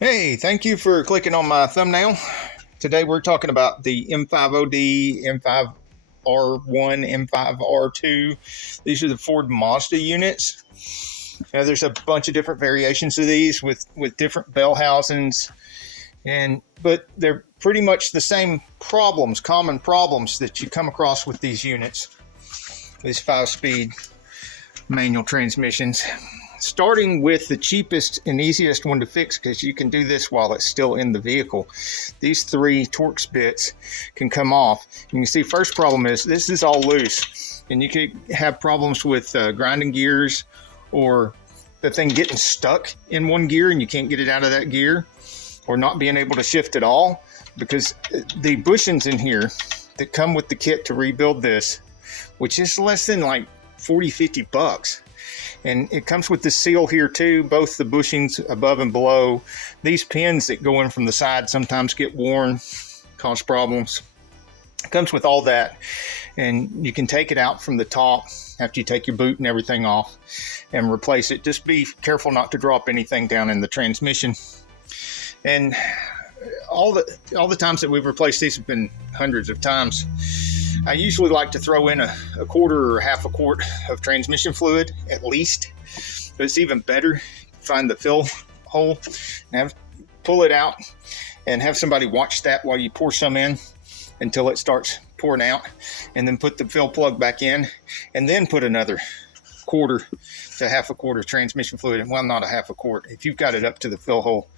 Hey, thank you for clicking on my thumbnail. Today we're talking about the M5OD, M5R1, M5R2. These are the Ford Mazda units. Now, there's a bunch of different variations of these with different bell housings, but they're pretty much the same problems, common problems that you come across with these units, these 5-speed manual transmissions. Starting with the cheapest and easiest one to fix, because you can do this while it's still in the vehicle. These 3 Torx bits can come off. You can see first problem is this is all loose, and you could have problems with grinding gears, or the thing getting stuck in one gear and you can't get it out of that gear, or not being able to shift at all, because the bushings in here that come with the kit to rebuild this, which is less than like 40-50 bucks. And it comes with this seal here too, both the bushings above and below. These pins that go in from the side sometimes get worn, cause problems. It comes with all that, and you can take it out from the top after you take your boot and everything off and replace it. Just be careful not to drop anything down in the transmission. And all the times that we've replaced these have been hundreds of times. I usually like to throw in a quarter or half a quart of transmission fluid at least, but it's even better. Find the fill hole and pull it out and have somebody watch that while you pour some in until it starts pouring out, and then put the fill plug back in, and then put another quarter to half a quart of transmission fluid. Well, not a half a quart. If you've got it up to the fill hole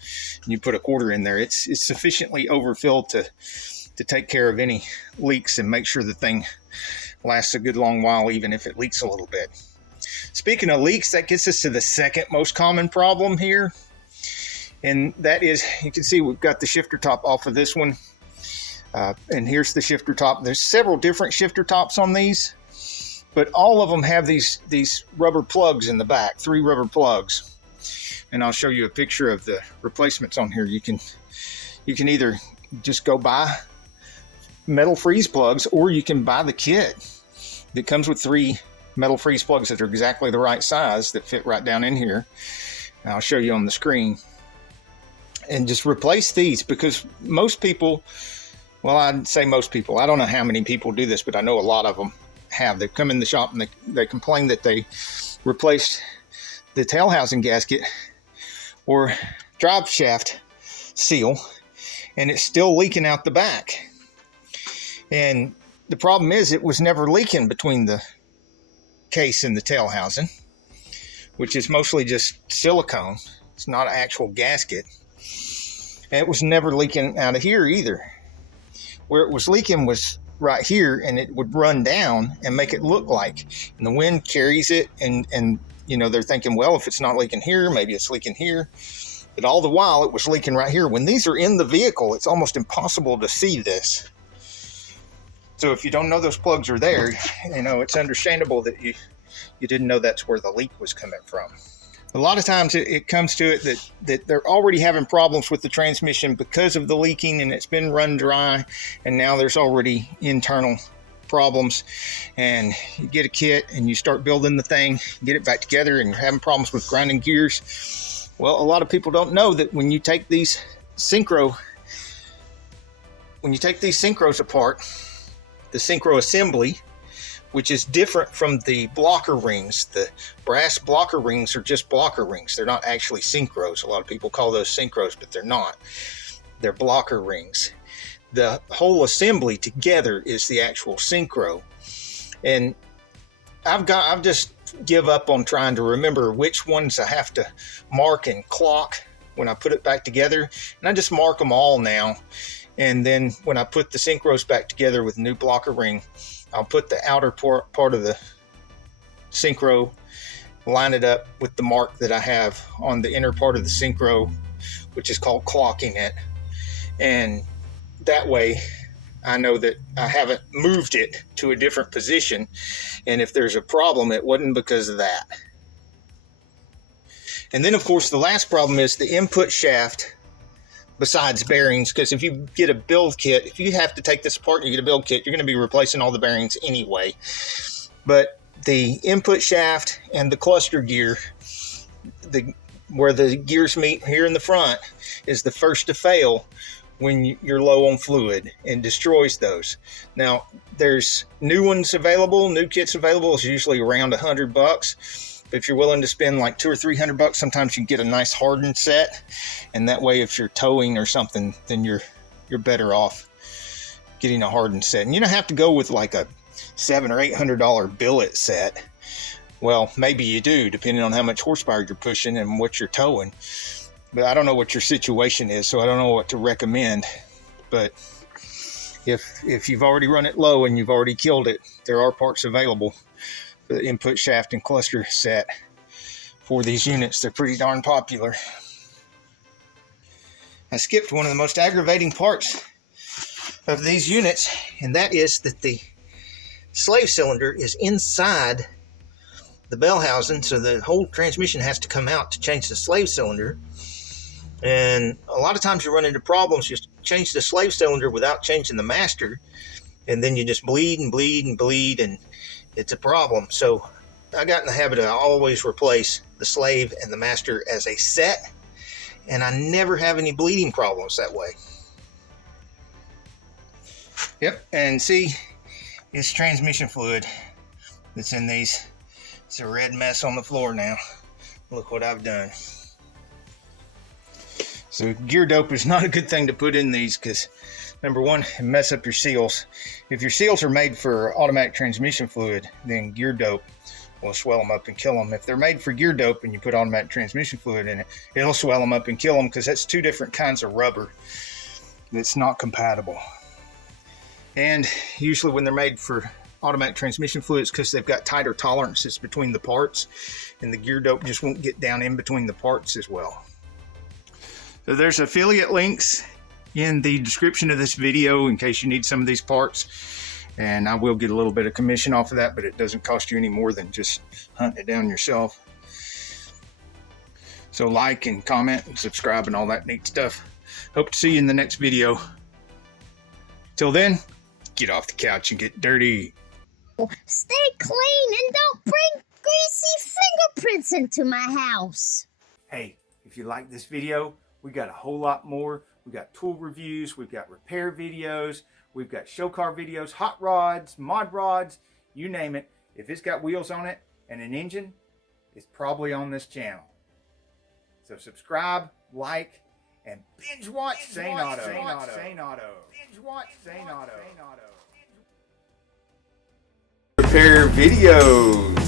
and you put a quarter in there, it's sufficiently overfilled to take care of any leaks and make sure the thing lasts a good long while, even if it leaks a little bit. Speaking of leaks, that gets us to the second most common problem here, and that is, you can see we've got the shifter top off of this one, and here's the shifter top. There's several different shifter tops on these, but all of them have these rubber plugs in the back, 3 rubber plugs, and I'll show you a picture of the replacements on here. You can either just go buy metal freeze plugs, or you can buy the kit that comes with 3 metal freeze plugs that are exactly the right size that fit right down in here. And I'll show you on the screen, and just replace these, because most people, well, I'd say most people, I don't know how many people do this, but I know a lot of them have. They come in the shop and they complain that they replaced the tail housing gasket or drive shaft seal, and it's still leaking out the back. And the problem is, it was never leaking between the case and the tail housing, which is mostly just silicone. It's not an actual gasket. And it was never leaking out of here either. Where it was leaking was right here, and it would run down and make it look like, and the wind carries it, and you know, they're thinking, well, if it's not leaking here, maybe it's leaking here. But all the while it was leaking right here. When these are in the vehicle, it's almost impossible to see this. So if you don't know those plugs are there, you know, it's understandable that you didn't know that's where the leak was coming from. A lot of times it comes to it that they're already having problems with the transmission because of the leaking, and it's been run dry, and now there's already internal problems. And you get a kit and you start building the thing, get it back together, and you're having problems with grinding gears. Well, a lot of people don't know that when you take these sychros apart, the sychro assembly, which is different from the blocker rings. The brass blocker rings are just blocker rings. They're not actually sychros. A lot of people call those sychros, but they're not. They're blocker rings. The whole assembly together is the actual sychro. And I've just give up on trying to remember which ones I have to mark and clock when I put it back together. And I just mark them all now. And then when I put the sychros back together with a new blocker ring, I'll put the outer part of the sychro, line it up with the mark that I have on the inner part of the sychro, which is called clocking it. And that way I know that I haven't moved it to a different position. And if there's a problem, it wasn't because of that. And then, of course, the last problem is the input shaft. Besides bearings, because if you get a build kit, if you have to take this apart and you get a build kit, you're going to be replacing all the bearings anyway. But the input shaft and the cluster gear, the where the gears meet here in the front is the first to fail when you're low on fluid, and destroys those. Now, there's new ones available, new kits available. It's usually around $100. But if you're willing to spend like $200 or $300, sometimes you can get a nice hardened set, and that way, if you're towing or something, then you're better off getting a hardened set. And you don't have to go with like a $700 or $800 billet set. Well, maybe you do, depending on how much horsepower you're pushing and what you're towing. But I don't know what your situation is, so I don't know what to recommend. But if you've already run it low and you've already killed it, there are parts available for the input shaft and cluster set for these units. They're pretty darn popular. I skipped one of the most aggravating parts of these units, and that is that the slave cylinder is inside the bell housing, so the whole transmission has to come out to change the slave cylinder. And a lot of times you run into problems. You change the slave cylinder without changing the master, and then you just bleed and bleed and bleed, and it's a problem. So I got in the habit of always replace the slave and the master as a set, and I never have any bleeding problems that way. Yep, and see, it's transmission fluid that's in these. It's a red mess on the floor now. Look what I've done. So gear dope is not a good thing to put in these, because number one, it mess up your seals. If your seals are made for automatic transmission fluid, then gear dope will swell them up and kill them. If they're made for gear dope and you put automatic transmission fluid in it, it'll swell them up and kill them, because that's two different kinds of rubber that's not compatible. And usually when they're made for automatic transmission fluids, because they've got tighter tolerances between the parts, and the gear dope just won't get down in between the parts as well. So there's affiliate links in the description of this video in case you need some of these parts, and I will get a little bit of commission off of that, but it doesn't cost you any more than just hunting it down yourself. So like and comment and subscribe and all that neat stuff. Hope to see you in the next video. Till then, get off the couch and get dirty. Stay clean and don't bring greasy fingerprints into my house. Hey, if you like this video, we got a whole lot more. We got tool reviews, we've got repair videos, we've got show car videos, hot rods, mod rods, you name it. If it's got wheels on it and an engine, it's probably on this channel. So subscribe, like, and binge watch Zane Auto. Binge watch Zane Auto. Repair videos.